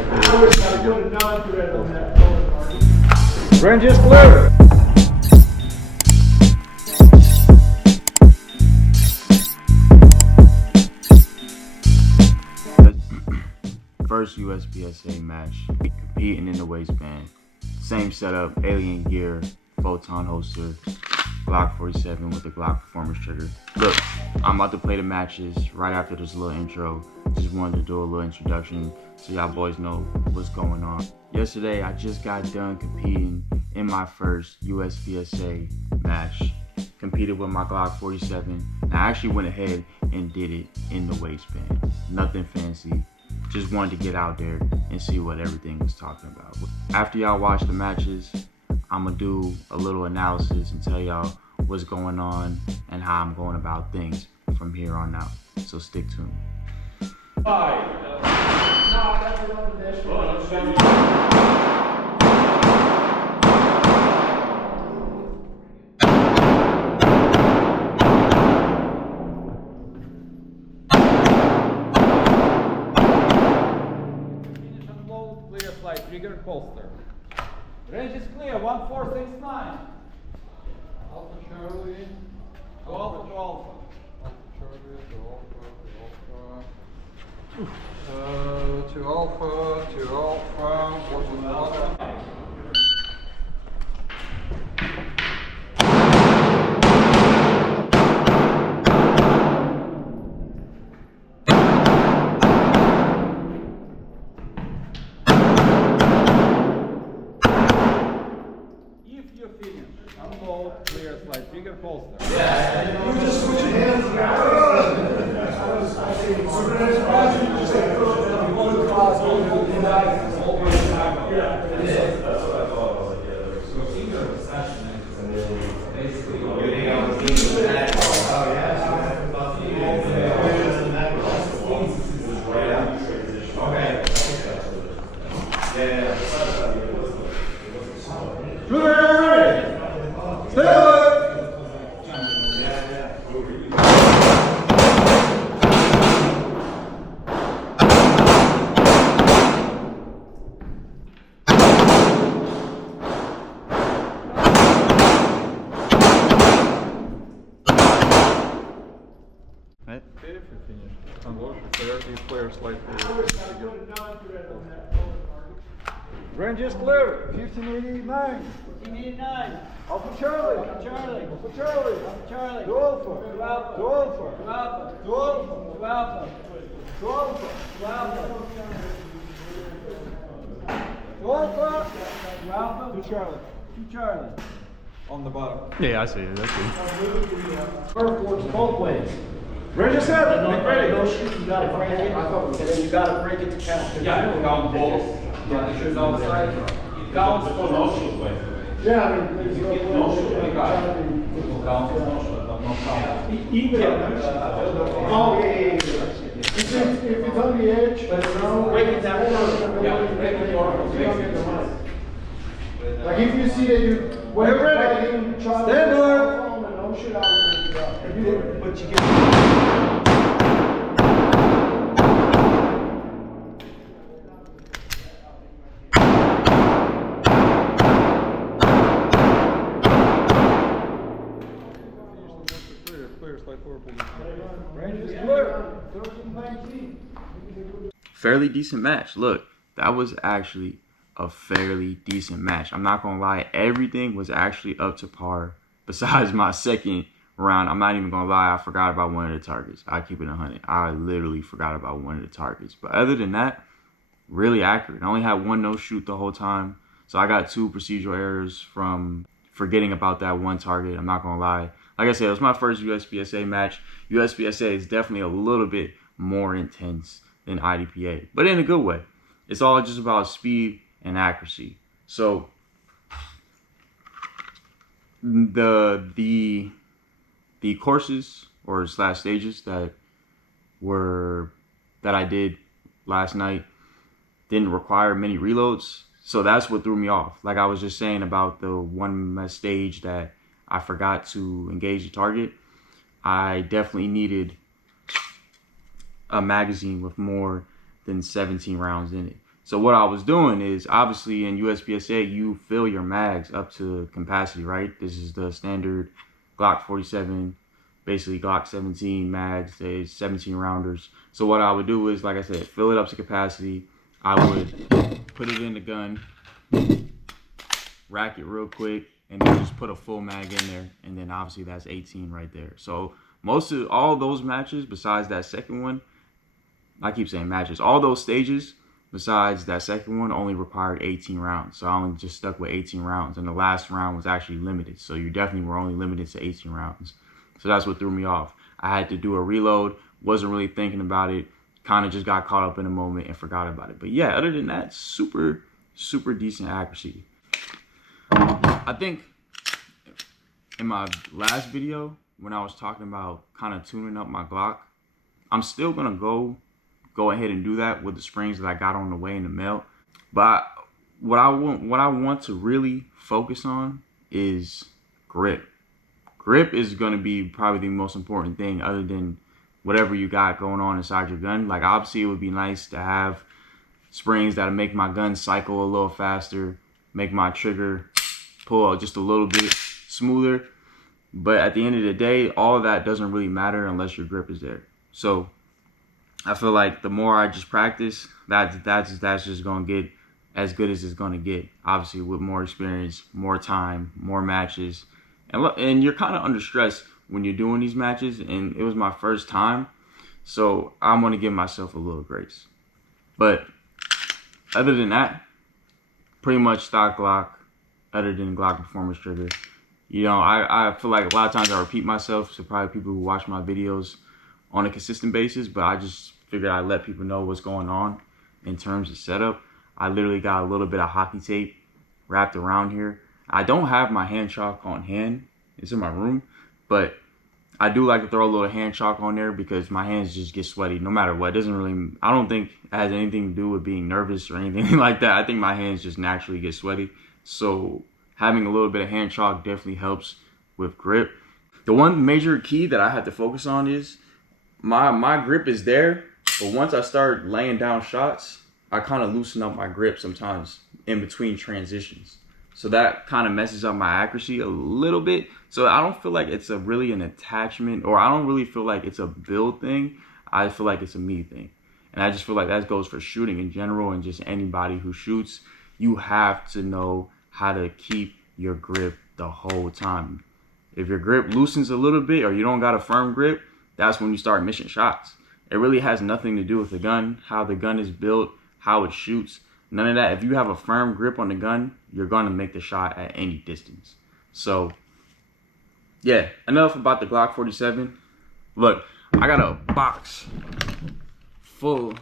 slightly. Range is clear. First USPSA match, competing in the waistband. Same setup, alien gear, photon holster, Glock 47 with the Glock performance trigger. Look, I'm about to play the matches right after this little intro. Just wanted to do a little introduction so y'all boys know what's going on. Yesterday, I just got done competing in my first USPSA match. Competed with my Glock 47. And I actually went ahead and did it in the waistband. Nothing fancy. Just wanted to get out there and see what everything was talking about. After y'all watch the matches, I'm gonna do a little analysis and tell y'all what's going on and how I'm going about things from here on out. So stick tuned. Clear flight, trigger, holster. Range is clear, 1469. Alpha Charlie. Go alpha to alpha. Alpha Charlie to alpha. To alpha. What's the alpha? Unload, clear slide, trigger, holster. Yeah, you just switch your hands If you finish, unload your player slightly. Range is clear, 1589. 1589. Alpha Charlie. Charlie. Alpha Charlie. Charlie. To alpha. To alpha. To alpha. To alpha. To alpha. To alpha. To alpha. To alpha. To alpha. To alpha. To Charlie. To Charlie. On the bottom. Yeah, I see it. That's good. Bird works both ways. Range is set. No, Get ready. no shoot, you gotta break it, and then you gotta break it to count. Yeah, you count balls. Yeah, shoot outside. It counts for no shoot, by the way. Yeah, I mean, If you get no shoot, you got it. It will count for no shoot, but not count. even. Oh, yeah. If it's on the edge, but Break it down. Yeah, break it down. like if you see that you Stand by. no shit out. But you get. Clear slight forward. Range is clear, 1319. Fairly decent match. Look, that was actually a fairly decent match. I'm not gonna lie, everything was actually up to par besides my second round. I'm not even gonna lie, I forgot about one of the targets. I keep it 100. I literally forgot about one of the targets. But other than that, really accurate. I only had one no shoot the whole time. So I got 2 procedural errors from forgetting about that one target. I'm not gonna lie. Like I said, it was my first USPSA match. USPSA is definitely a little bit more intense than IDPA, but in a good way. It's all just about speed and accuracy. So the courses or slash stages that I did last night didn't require many reloads. So that's what threw me off. Like I was just saying about the one stage that I forgot to engage the target. I definitely needed a magazine with more than 17 rounds in it. So what I was doing is, obviously in USPSA, you fill your mags up to capacity, right? This is the standard Glock 47, basically Glock 17 mags, they 17 rounders. So what I would do is, like I said, fill it up to capacity. I would put it in the gun, rack it real quick, and then just put a full mag in there. And then obviously that's 18 right there. So all those matches, besides that second one, I keep saying matches, all those stages, besides that second one, only required 18 rounds. So I only just stuck with 18 rounds. And the last round was actually limited. So you definitely were only limited to 18 rounds. So that's what threw me off. I had to do a reload. Wasn't really thinking about it. Kind of just got caught up in the moment and forgot about it. But yeah, other than that, super, super decent accuracy. I think in my last video, when I was talking about kind of tuning up my Glock, I'm still going to go ahead and do that with the springs that I got on the way in the mail. But what I want to really focus on is grip. Grip is going to be probably the most important thing, other than whatever you got going on inside your gun. Like, obviously it would be nice to have springs that'll make my gun cycle a little faster, make my trigger pull out just a little bit smoother. But at the end of the day, all of that doesn't really matter unless your grip is there. So I feel like the more I just practice, that's just gonna get as good as it's gonna get. Obviously, with more experience, more time, more matches, and you're kind of under stress when you're doing these matches. And it was my first time, so I'm gonna give myself a little grace. But other than that, pretty much stock Glock, other than Glock Performance trigger. You know, I feel like a lot of times I repeat myself to probably people who watch my videos on a consistent basis, but I just figured I'd let people know what's going on in terms of setup. I literally got a little bit of hockey tape wrapped around here. I don't have my hand chalk on hand. It's in my room, but I do like to throw a little hand chalk on there because my hands just get sweaty no matter what. It doesn't really, I don't think it has anything to do with being nervous or anything like that. I think my hands just naturally get sweaty. So having a little bit of hand chalk definitely helps with grip. The one major key that I had to focus on is my grip is there, but once I start laying down shots, I kind of loosen up my grip sometimes in between transitions. So that kind of messes up my accuracy a little bit. So I don't feel like it's really an attachment, or I don't really feel like it's a build thing. I feel like it's a me thing. And I just feel like that goes for shooting in general, and just anybody who shoots. You have to know how to keep your grip the whole time. If your grip loosens a little bit, or you don't got a firm grip, that's when you start missing shots. It really has nothing to do with the gun, how the gun is built, how it shoots. None of that. If you have a firm grip on the gun, you're going to make the shot at any distance. So, yeah, enough about the Glock 47. Look, I got a box full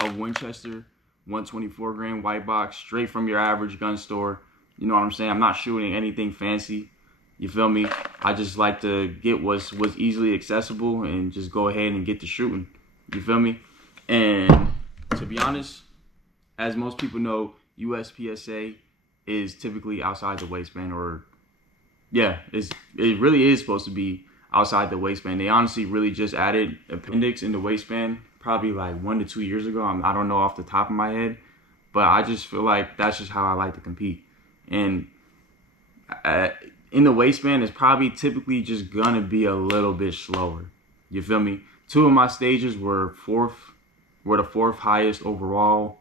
of Winchester 124 grain white box, straight from your average gun store. You know what I'm saying? I'm not shooting anything fancy. You feel me? I just like to get what's easily accessible and just go ahead and get to shooting. You feel me? And to be honest, as most people know, USPSA is typically outside the waistband, or yeah, it really is supposed to be outside the waistband. They honestly really just added appendix in the waistband probably like 1 to 2 years ago. I don't know off the top of my head, but I just feel like that's just how I like to compete. And in the waistband, it's probably typically just gonna be a little bit slower. You feel me? 2 of my stages were the fourth highest overall,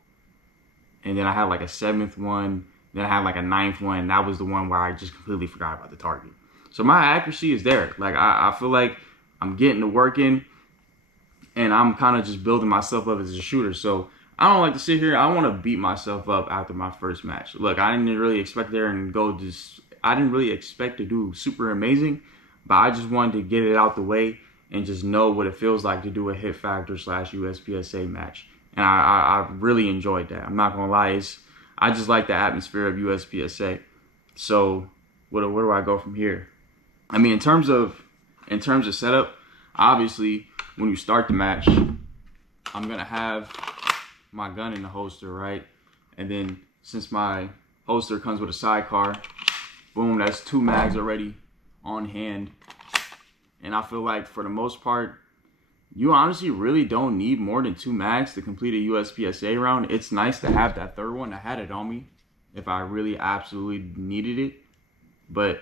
and then I had like a 7th one. Then I had like a 9th one, and that was the one where I just completely forgot about the target. So my accuracy is there. Like I feel like I'm getting to work in, and I'm kind of just building myself up as a shooter. So I don't like to sit here. I want to beat myself up after my first match. Look, I didn't really expect there and go just. I didn't really expect to do super amazing, but I just wanted to get it out the way and just know what it feels like to do a Hit Factor / USPSA match. And I really enjoyed that. I'm not gonna lie. I just like the atmosphere of USPSA. So where do I go from here? I mean, in terms of setup, obviously when you start the match, I'm gonna have my gun in the holster, right? And then since my holster comes with a sidecar, boom, that's 2 mags already on hand. And I feel like for the most part, you honestly really don't need more than 2 mags to complete a USPSA round. It's nice to have that third one. I had it on me if I really absolutely needed it. But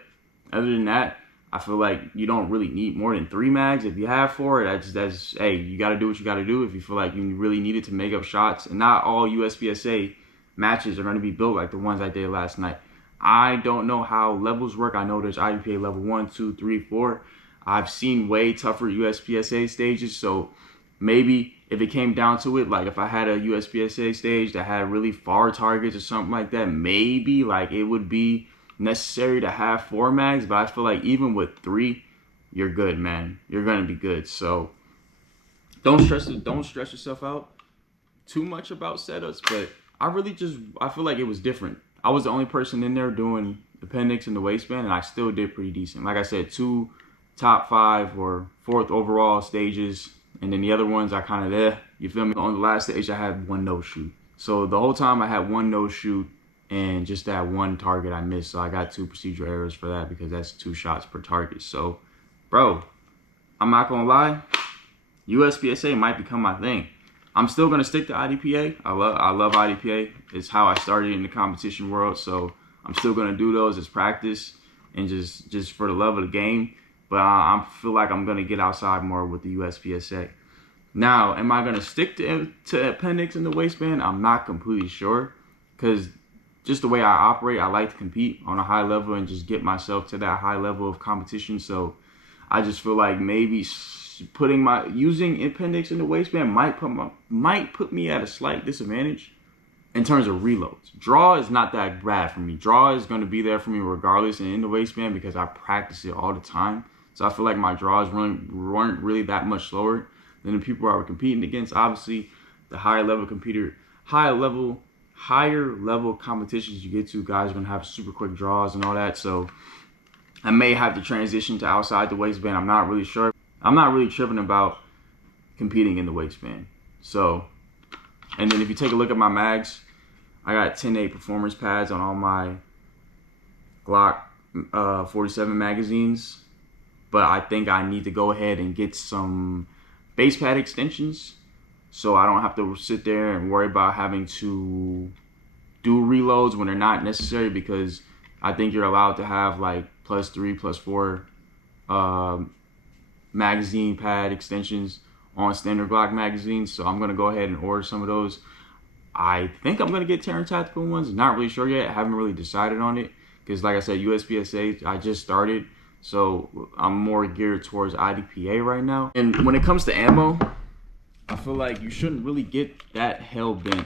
other than that, I feel like you don't really need more than 3 mags. If you have 4, that's hey, you got to do what you got to do if you feel like you really need it to make up shots. And not all USPSA matches are going to be built like the ones I did last night. I don't know how levels work. I know there's IWBA level 1, 2, 3, 4. I've seen way tougher USPSA stages, so maybe if it came down to it, like if I had a USPSA stage that had really far targets or something like that, maybe like it would be necessary to have 4 mags. But I feel like even with 3, you're good, man. You're gonna be good. So don't stress yourself out too much about setups. But I feel like it was different. I was the only person in there doing appendix and the waistband, and I still did pretty decent. Like I said, 2 top 5 or 4th overall stages, and then the other ones I kind of you feel me? On the last stage I had 1 no shoot. So the whole time I had 1 no shoot and just that 1 target I missed. So I got 2 procedural errors for that because that's 2 shots per target. So bro, I'm not gonna lie, USPSA might become my thing. I'm still gonna stick to IDPA. I love IDPA. It's how I started in the competition world. So I'm still gonna do those as practice and just for the love of the game. But I feel like I'm going to get outside more with the USPSA. Now, am I going to stick to appendix in the waistband? I'm not completely sure. Because just the way I operate, I like to compete on a high level and just get myself to that high level of competition. So I just feel like maybe using appendix in the waistband might put me at a slight disadvantage in terms of reloads. Draw is not that bad for me. Draw is going to be there for me regardless and in the waistband because I practice it all the time. So I feel like my draws weren't really that much slower than the people I were competing against. Obviously, the higher level competitions you get to, guys are gonna have super quick draws and all that. So I may have to transition to outside the waistband. I'm not really sure. I'm not really tripping about competing in the waistband. So, and then if you take a look at my mags, I got 10-8 performance pads on all my Glock 47 magazines. But I think I need to go ahead and get some base pad extensions so I don't have to sit there and worry about having to do reloads when they're not necessary, because I think you're allowed to have like +3, +4 magazine pad extensions on standard Glock magazines. So I'm going to go ahead and order some of those. I think I'm going to get Terran Tactical ones. Not really sure yet. I haven't really decided on it because, like I said, USPSA, I just started. So I'm more geared towards IDPA right now. And when it comes to ammo, I feel like you shouldn't really get that hell-bent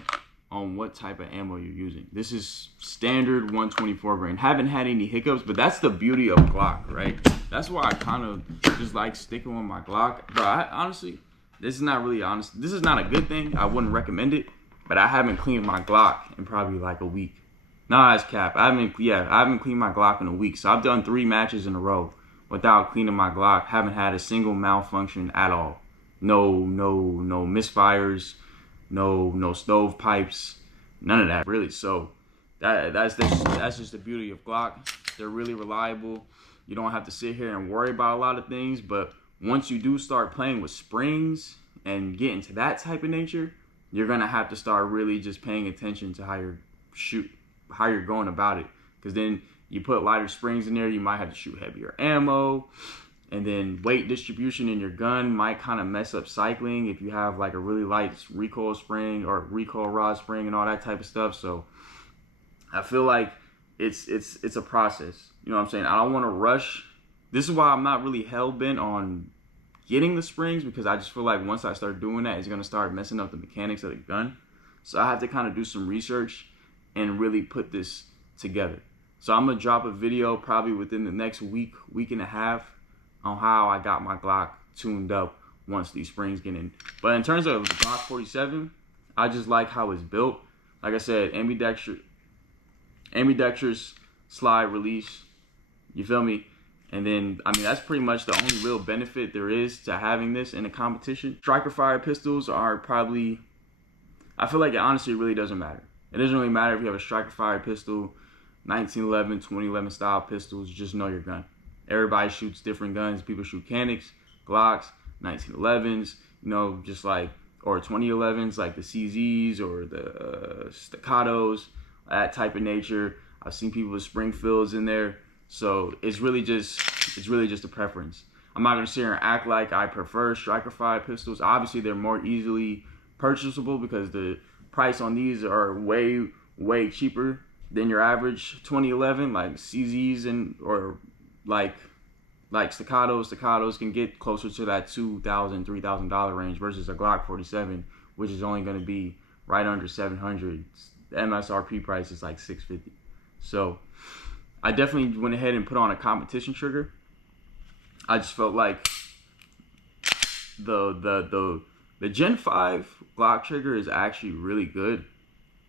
on what type of ammo you're using. This is standard 124 grain. Haven't had any hiccups, but that's the beauty of Glock, right? That's why I kind of just like sticking with my Glock. But honestly, this is not really honest. This is not a good thing. I wouldn't recommend it, but I haven't cleaned my Glock in probably like a week. Nah, it's cap. I haven't cleaned my Glock in a week. So I've done 3 matches in a row without cleaning my Glock. Haven't had a single malfunction at all. No misfires, no stovepipes, none of that really. So that's just the beauty of Glock. They're really reliable. You don't have to sit here and worry about a lot of things. But once you do start playing with springs and get into that type of nature, you're gonna have to start really just paying attention to how you're going about it, because then you put lighter springs in there, you might have to shoot heavier ammo, and then weight distribution in your gun might kind of mess up cycling if you have like a really light recoil spring or recoil rod spring and all that type of stuff. So I feel like it's a process. You know what I'm saying? I don't want to rush. This is why I'm not really hell-bent on getting the springs, because I just feel like once I start doing that, it's going to start messing up the mechanics of the gun. So I have to kind of do some research and really put this together. So I'm gonna drop a video probably within the next week and a half on how I got my Glock tuned up once these springs get in. But in terms of the Glock 47, I just like how it's built. Like I said, ambidextrous slide release, you feel me? And then, I mean, that's pretty much the only real benefit there is to having this in a competition. Striker fire pistols are probably, I feel like it honestly really doesn't matter. It doesn't really matter if you have a striker fire pistol, 1911, 2011 style pistols, just know your gun. Everybody shoots different guns. People shoot Canics, Glocks, 1911s, you know, just like, or 2011s like the CZs or the staccatos, that type of nature. I've seen people with Springfields in there. So it's really just a preference. I'm not gonna sit here and act like I prefer striker-fired pistols. Obviously, they're more easily purchasable because the price on these are way cheaper than your average 2011 like CZs and or like staccatos. Staccatos can get closer to that $2,000, $3,000 range versus a Glock 47, which is only going to be right under 700. The MSRP price is like 650. So I definitely went ahead and put on a competition trigger. I just felt like the Gen 5 Glock trigger is actually really good.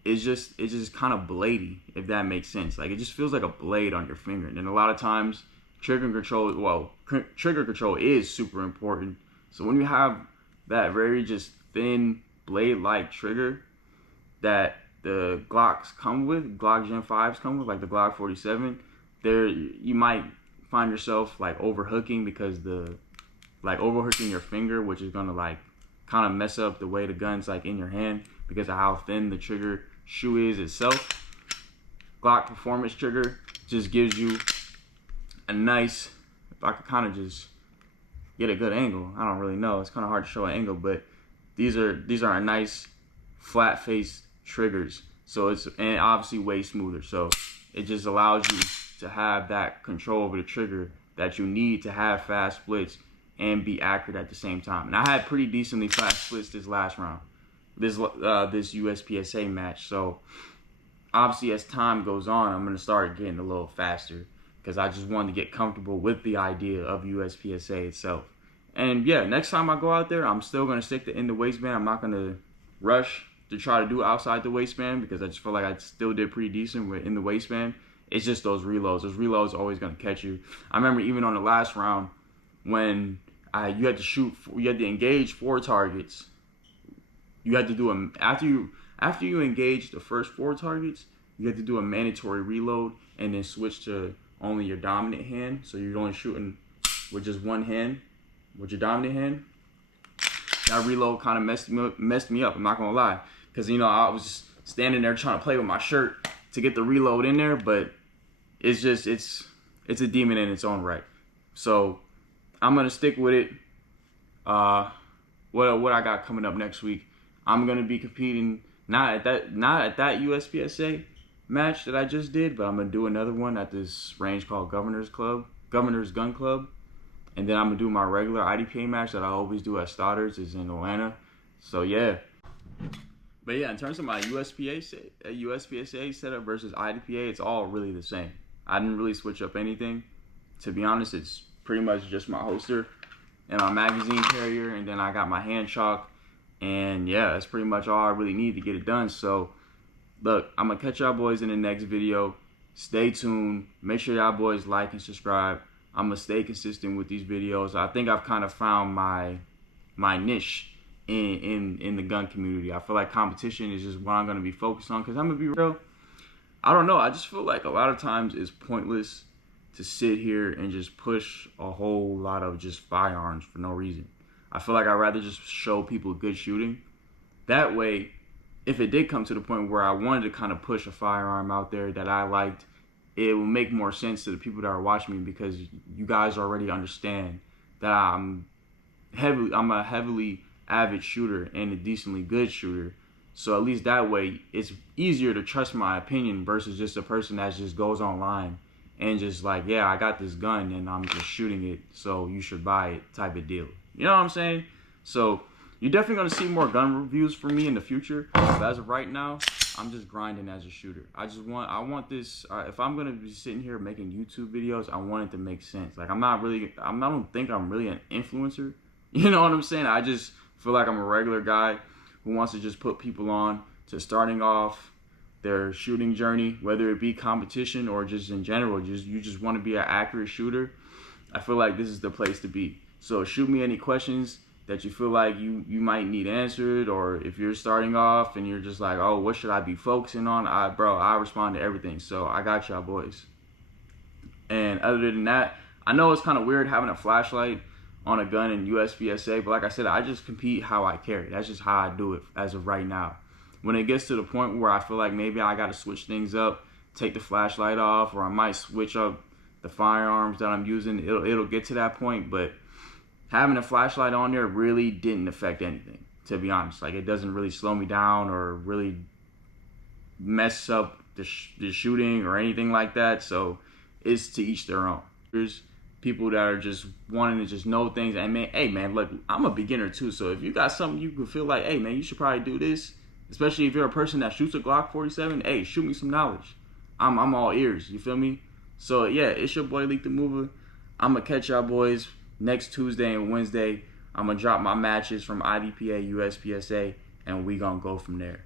It's just kind of bladey, if that makes sense. Like, it just feels like a blade on your finger. And a lot of times trigger control is super important. So when you have that very just thin blade-like trigger that the Glocks come with, Glock Gen 5s come with, like the Glock 47, there you might find yourself like overhooking because overhooking your finger, which is gonna like kind of mess up the way the gun's like in your hand because of how thin the trigger shoe is itself. Glock performance trigger just gives you a nice, if I could kind of just get a good angle, I don't really know, it's kind of hard to show an angle, but these are a nice flat face triggers, so it's, and obviously way smoother, so it just allows you to have that control over the trigger that you need to have fast splits and be accurate at the same time. And I had pretty decently fast splits this last round, this USPSA match. So obviously as time goes on, I'm gonna start getting a little faster because I just wanted to get comfortable with the idea of USPSA itself. And yeah, next time I go out there, I'm still gonna stick to in the waistband. I'm not gonna rush to try to do outside the waistband because I just feel like I still did pretty decent with in the waistband. It's just those reloads. Those reloads are always gonna catch you. I remember even on the last round when you had to engage 4 targets. You had to do after you engage the first 4 targets, you had to do a mandatory reload and then switch to only your dominant hand. So you're only shooting with just one hand, with your dominant hand. That reload kind of messed me up. I'm not gonna lie, because you know I was standing there trying to play with my shirt to get the reload in there, but it's just it's a demon in its own right. So I'm gonna stick with it. What I got coming up next week? I'm gonna be competing not at that USPSA match that I just did, but I'm gonna do another one at this range called Governor's Gun Club, and then I'm gonna do my regular IDPA match that I always do at Stoddard's, is in Atlanta. So yeah. But yeah, in terms of my USPSA setup versus IDPA, it's all really the same. I didn't really switch up anything. To be honest, it's pretty much just my holster and my magazine carrier, and then I got my hand chalk, and yeah, that's pretty much all I really need to get it done. So look, I'm gonna catch y'all boys in the next video. Stay tuned. Make sure y'all boys like and subscribe. I'm gonna stay consistent with these videos. I think I've kind of found my niche in the gun community. I feel like competition is just what I'm gonna be focused on, because I'm gonna be real, I don't know, I just feel like a lot of times it's pointless to sit here and just push a whole lot of just firearms for no reason. I feel like I'd rather just show people good shooting. That way, if it did come to the point where I wanted to kind of push a firearm out there that I liked, it will make more sense to the people that are watching me, because you guys already understand that I'm a heavily avid shooter and a decently good shooter. So at least that way, it's easier to trust my opinion versus just a person that just goes online and just like, yeah, I got this gun and I'm just shooting it, so you should buy it type of deal. You know what I'm saying? So you're definitely going to see more gun reviews from me in the future. But as of right now, I'm just grinding as a shooter. I want this, if I'm going to be sitting here making YouTube videos, I want it to make sense. Like, I don't think I'm really an influencer. You know what I'm saying? I just feel like I'm a regular guy who wants to just put people on to starting off their shooting journey, whether it be competition or just in general, you just want to be an accurate shooter. I feel like this is the place to be. So shoot me any questions that you feel like you might need answered, or if you're starting off and you're just like, oh, what should I be focusing on? I respond to everything. So I got y'all boys. And other than that, I know it's kind of weird having a flashlight on a gun in USPSA, but like I said, I just compete how I carry. That's just how I do it as of right now. When it gets to the point where I feel like maybe I got to switch things up, take the flashlight off, or I might switch up the firearms that I'm using, it'll get to that point. But having a flashlight on there really didn't affect anything, to be honest. Like, it doesn't really slow me down or really mess up the shooting or anything like that. So it's to each their own. There's people that are just wanting to just know things. And man, hey man, look, I'm a beginner too. So if you got something you could feel like, hey man, you should probably do this, especially if you're a person that shoots a Glock 47, hey, shoot me some knowledge. I'm all ears, you feel me? So yeah, it's your boy Leak the Mover. I'm gonna catch y'all boys next Tuesday and Wednesday. I'm gonna drop my matches from IDPA, USPSA, and we gonna go from there.